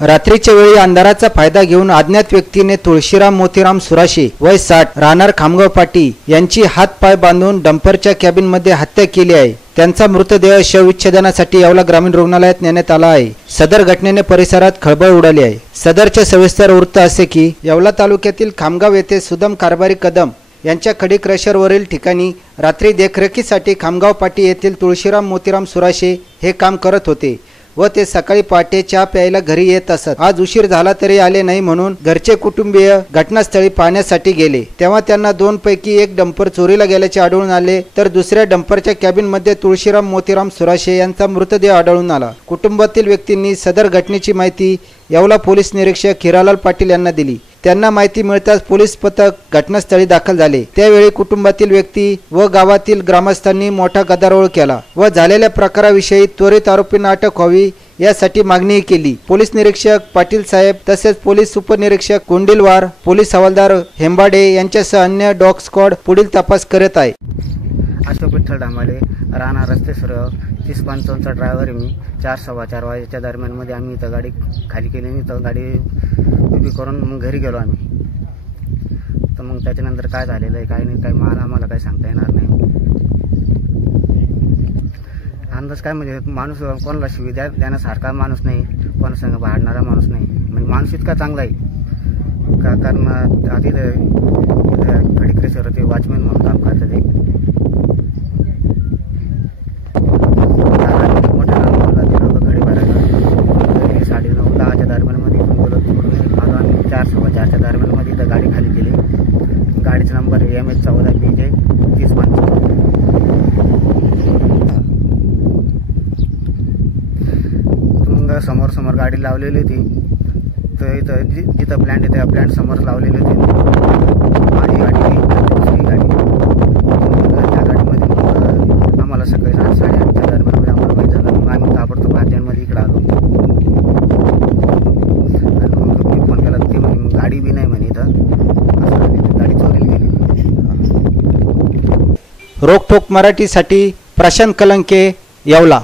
रात्रीच्या वेळी अंधाराचा फायदा घेऊन अज्ञात व्यक्तीने तुळशीराम मोतीराम सुराशे वय साठ राहणार खामगाव पाटी यांची हातपाय बांधून डंपरच्या कॅबिनमध्ये हत्या केली आहे. त्यांचा मृतदेह शवविच्छेदनासाठी यावला ग्रामीण रुग्णालयात नेण्यात आला आहे. सदर घटनेने परिसरात खळबळ उडाली आहे. सदरचे सविस्तर वृत्त असे की येवला तालुक्यातील खामगाव येथे सुदम कारभारी कदम यांच्या खडी क्रशरवरील ठिकाणी रात्री देखरेखीसाठी खामगाव पाटी येथील तुळशीराम मोतीराम सुराशे हे काम करत होते. व ते सकाळी पहाटे चहा प्यायला घरी येत असत. आज उशीर झाला तरी आले नाही म्हणून घरचे कुटुंबीय घटनास्थळी पाहण्यासाठी गेले. तेव्हा त्यांना दोन पैकी एक डंपर चोरीला गेल्याचे आढळून आले. तर दुसऱ्या डंपरच्या कॅबिनमध्ये तुळशीराम मोतीराम सुराशे यांचा मृतदेह आढळून आला. कुटुंबातील व्यक्तींनी सदर घटनेची माहिती येवला पोलीस निरीक्षक हिरालाल पाटील यांना दिली. त्यांना माहिती मिळताच पोलीस पथक घटनास्थळी दाखल झाले. त्यावेळी कुटुंबातील व्यक्ती व गावातील ग्रामस्थांनी मोठा गदारोळ केला व झालेल्या प्रकाराविषयी त्वरित आरोपींना अटक व्हावी यासाठी मागणीही केली. पोलीस निरीक्षक पाटील साहेब तसेच पोलीस उपनिरीक्षक कुंडिलवार पोलीस हवालदार हेंबाडे यांच्यासह अन्य डॉग स्क्वॉड पुढील तपास करत आहे अशोक विठ्ठल डांबाले राहणार रस्ते सरळ तीस पंचावन्नचा ड्रायव्हर आहे मी. चार सव्वा चार वाजेच्या दरम्यानमध्ये आम्ही इथं गाडी खाली केली आणि इथं गाडी उभी करून मग घरी गेलो आम्ही. तर मग त्याच्यानंतर काय झालेलं आहे काय नाही काय मला आम्हाला काही सांगता येणार नाही. अंदाज काय म्हणजे माणूस कोणाला शिवी द्या देण्यासारखा माणूस नाही कोणासंग भाडणारा माणूस नाही. म्हणजे माणूस इतका चांगला आहे. का कारण आधी इथं खडीकरेश्वर ते वॉचमॅन म्हणून काम करतात चार सव्वा चारच्या दरम्यानमध्ये इथं गाडी खाली केली. गाडीचा नंबर एम एच चौदा बी जे तीस पंच समोर समोर गाडी लावलेली होती. तर इथं जि- जिथं प्लॅन्ट आहे त्या प्लॅन्ट समोर लावलेली होती. माझी गाडी दुसरी गाडी मग त्या गाडीमध्ये मग आम्हाला सकाळी सात साडेआठच्या दरम्यानमध्ये आम्हाला माहीत झालं मग आम्ही ताबडतोब अर्जंटमध्ये इकडे आलो आणि मग मी फोन केला तर ते म्हणे मग गाडी बी नाही म्हणे इथं असं झालं. गाडी चोरीला गेली रोकठोक मराठीसाठी प्रशांत कलंके येवला.